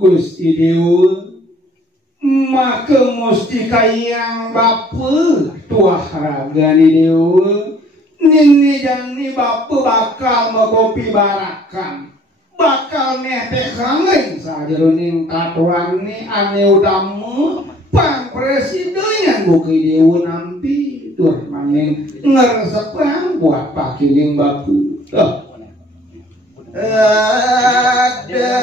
Gusti Dewa maka musti kayang bapa tuah ragani Dewa nini jani bapa bakal magopi barakan bakal neh teh kangen sajeroning tatuan ni ane udamu pang presiden yang buki Dewa nampi tuh maning ngeresepang buat pakiling bapu ada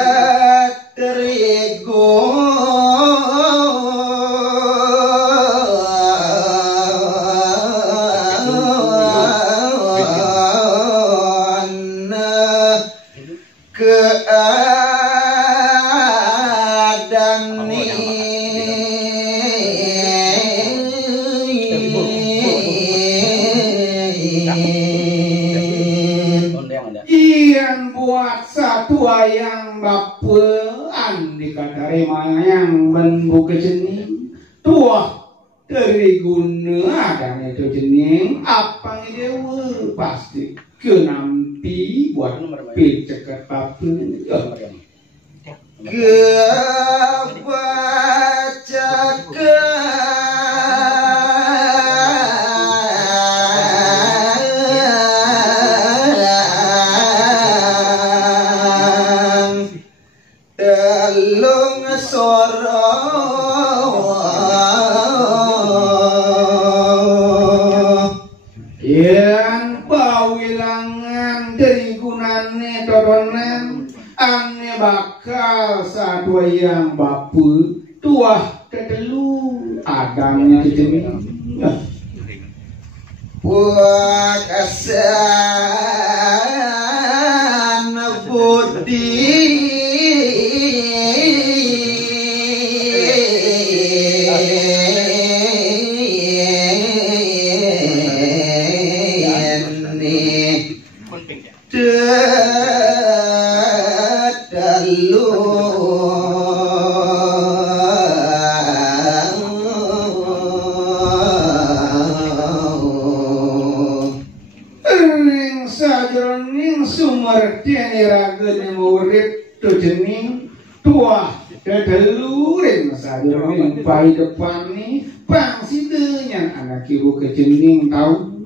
terigu keadaan ian buat satu ayang bapean dikatari mayang benbuka jening tuah dari guna dan itu jening apa Dewa pasti kenampi buat piceket bape kebaca telung soro yang bawilangan dari gunane toronan ane bakal satu yang bapu tuah ketelu adamnya kejening buat asan budi Sumertiani ragane murid tu jening tuah kedelurin sajeroning pai depan ni pangsidenya anak ibu kejening tahu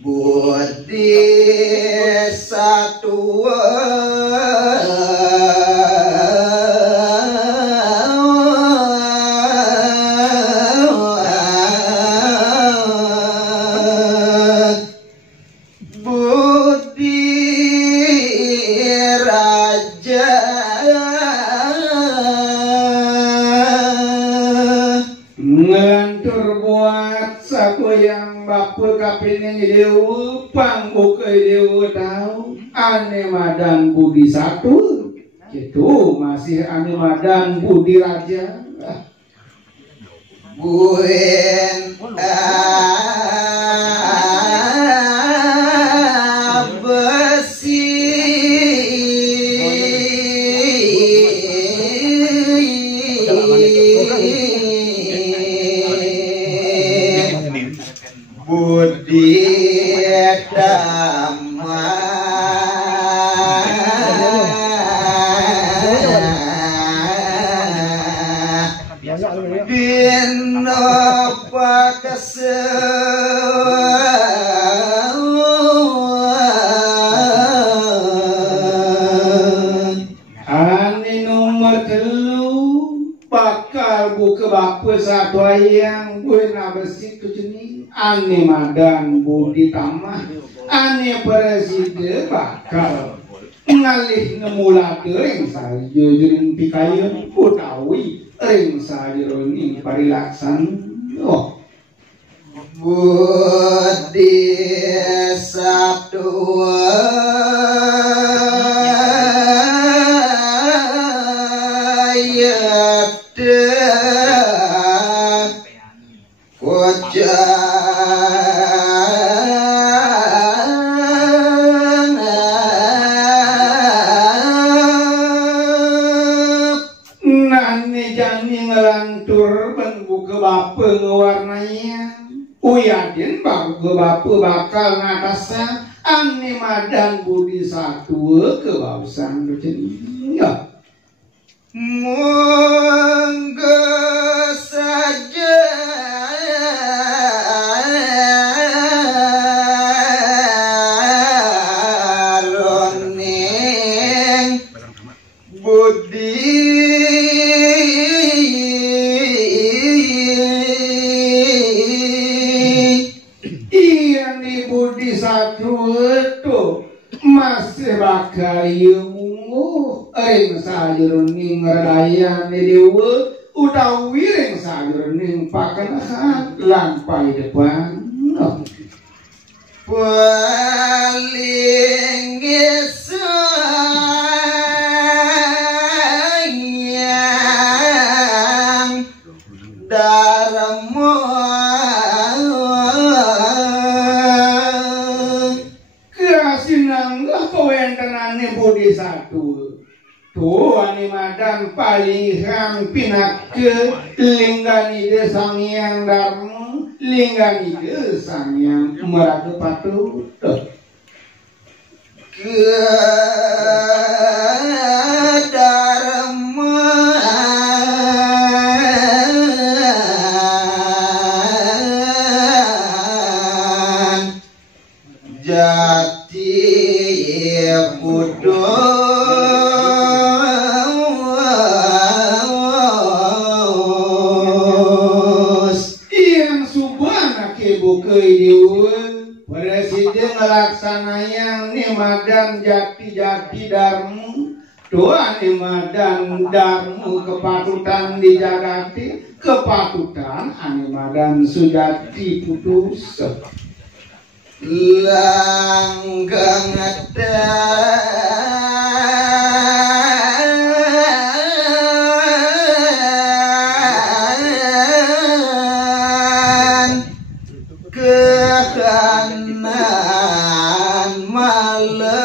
budi satu kapinin Dewa pangbuka Dewa tahu ane madan budi satu itu masih ane madan budi raja buen besi budi dhamma bina pakasa ane nomor telu bakal buka bapa satu ayang gue nabesi tu jenis ane madan budi tamah ane presiden bakal ngalih ngemula ring saja jeung pikayeun utawi ring sajeroning parilaksan budi sabtu pengewarnanya uyadin baru bapa bakal ngatasan ane madan budi satu kebausan jenis Monggo saja roning budi ini budi satu itu masih bakal mungu ring sayur ning raya dewa utawi ring sayur ning pakanahan lampai depan paling sayang darmo keasinangga kawentenane budi satu tuh animadan palihan pinake linggani de sangyang darmo linggani de sangyang meratu patu ke darmo jati pudo yang subhana kebukei diun presiden melaksananya nimadan jati-jati darmu doa nimadan darmu kepatutan dijagati kepatutan animadan sujati putus langgang dan kehanan malam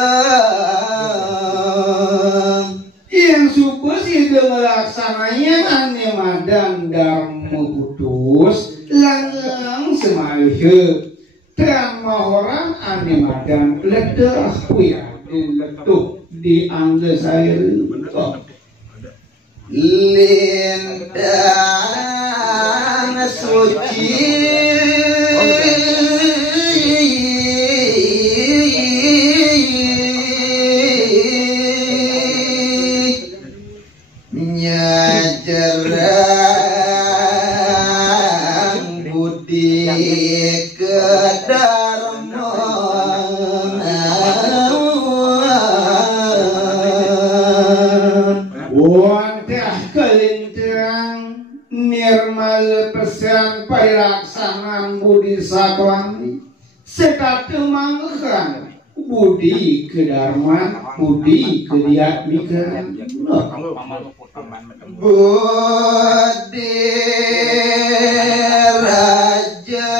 yang supes itu melaksananya animadan darmu putus langgang semalih dan orang animadan ledah kuyatin letup di angga saya lindang suci nyajarang budi wadah kelintirang nirmal pesan pelaksanaan budi satuan sekatu mangkan budi kedarman budi kediatmikan budi raja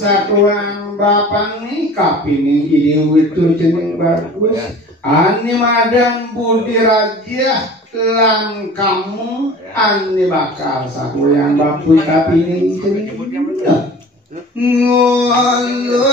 satuan bapang nih kapini ide itu jeneng bagus animadan budi raja lang kamu ani bakal satuan bapu kapini jeneng ngoloren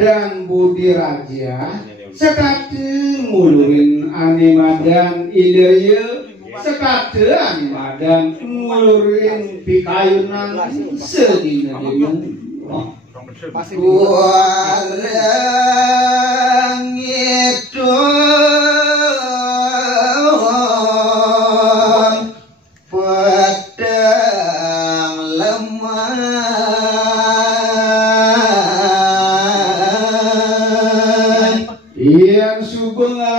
dan budi raja sekate ngulurin animadan ilirya sekate animadan ngulurin pikayunan sedina dina warang itu pedang lemah yang subeng